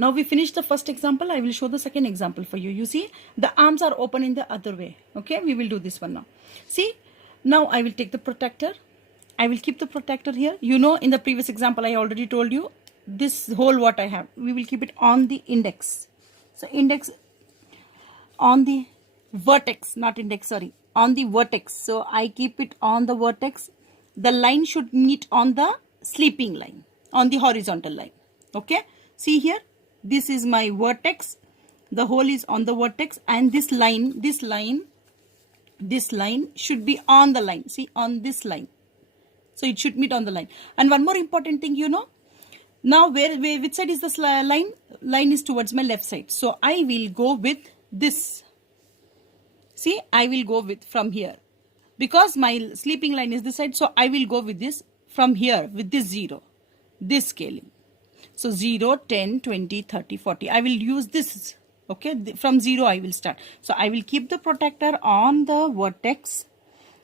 Now we finished the first example. I will show the second example for you. You see, the arms are open in the other way. Okay, we will do this one now. See, now I will take the protector. I will keep the protector here. You know, in the previous example, I already told you this whole what I have. We will keep it on the index. So index on the vertex, not index, sorry, on the vertex. So I keep it on the vertex. The line should meet on the sleeping line, on the horizontal line. Okay, see here, this is my vertex. The hole is on the vertex, and this line should be on the line. See, on this line. So it should meet on the line. And one more important thing, you know, now which side is the line? Line is towards my left side. So I will go with this. See, I will go with from here. Because my sleeping line is this side, so I will go with this from here, with this 0. This scaling. So 0, 10, 20, 30, 40. I will use this. Okay, from 0 I will start. So I will keep the protector on the vertex.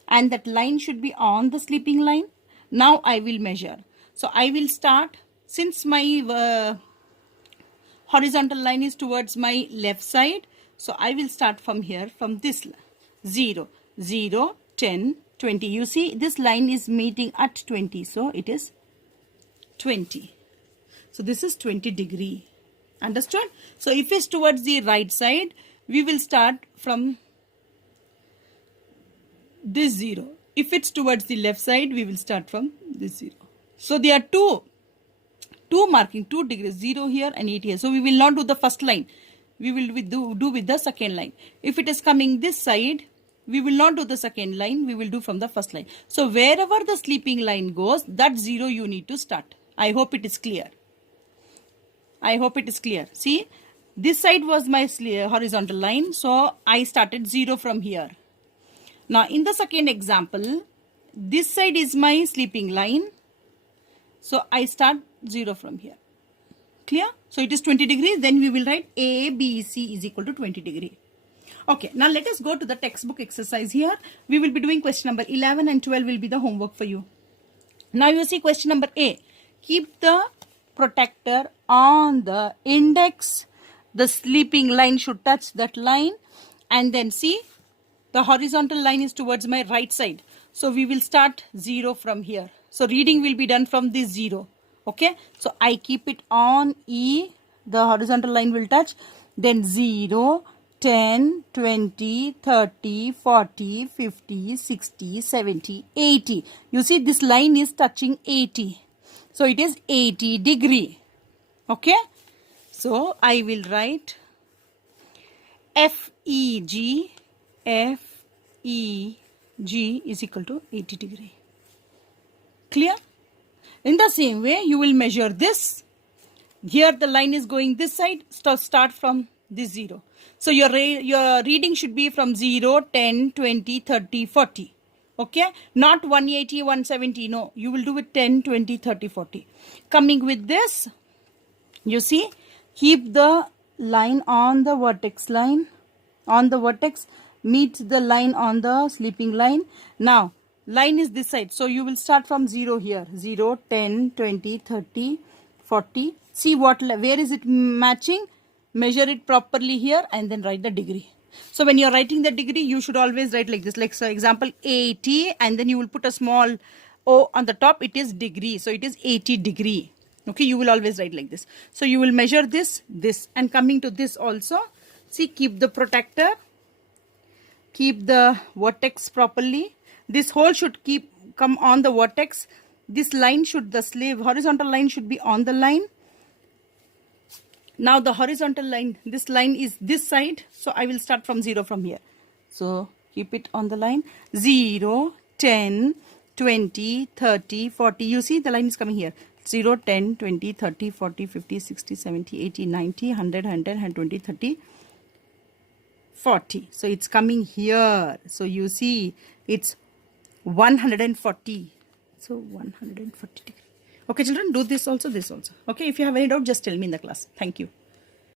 And that line should be on the sleeping line. Now I will measure. So I will start, since my horizontal line is towards my left side. So I will start from here, from this 0, 0, 10, 20. You see, this line is meeting at 20. So it is 20. So this is 20 degree. Understood? So if it's towards the right side, we will start from this 0. If it's towards the left side, we will start from this 0. So there are two marking, 2 degrees, 0 here and 8 here. So we will not do the first line. We will do with the second line. If it is coming this side, we will not do the second line. We will do from the first line. So wherever the sleeping line goes, that 0 you need to start. I hope it is clear. I hope it is clear. See, this side was my horizontal line. So I started 0 from here. Now in the second example, this side is my sleeping line. So I start 0 from here. Clear? So it is 20 degrees. Then we will write A, B, C is equal to 20 degree. Okay, now let us go to the textbook exercise here. We will be doing question number 11 and 12 will be the homework for you. Now you see question number A. Keep the protector on the index. The sleeping line should touch that line. And then see, the horizontal line is towards my right side. So we will start 0 from here. So reading will be done from this 0. Okay. So I keep it on E. The horizontal line will touch. Then 0, 10, 20, 30, 40, 50, 60, 70, 80. You see this line is touching 80. So it is 80 degree. Okay. So I will write FEG. FEG is equal to 80 degree. Clear? In the same way, you will measure this. Here the line is going this side. Start from this 0. So your reading should be from 0, 10, 20, 30, 40. Okay? Not 180, 170. No. You will do it 10, 20, 30, 40. Coming with this, you see, keep the line on the vertex line. On the vertex. Meet the line on the sleeping line. Now, line is this side. So, you will start from 0 here. 0, 10, 20, 30, 40. See where is it matching? Measure it properly here and then write the degree. So, when you are writing the degree, you should always write like this. Like, so example, 80 and then you will put a small O on the top. It is degree. So, it is 80 degree. Okay, you will always write like this. So, you will measure this, and coming to this also. See, keep the protector. Keep the vertex properly. This hole should come on the vertex. This line should, the horizontal line should be on the line. Now the horizontal line, this line is this side. So I will start from 0 from here. So keep it on the line. 0, 10, 20, 30, 40. You see the line is coming here. 0, 10, 20, 30, 40, 50, 60, 70, 80, 90, 100, 120, 30. 40. So it's coming here. So you see it's 140. So 140 degree. Okay, children, do this also, this also. Okay, if you have any doubt, just tell me in the class. Thank you.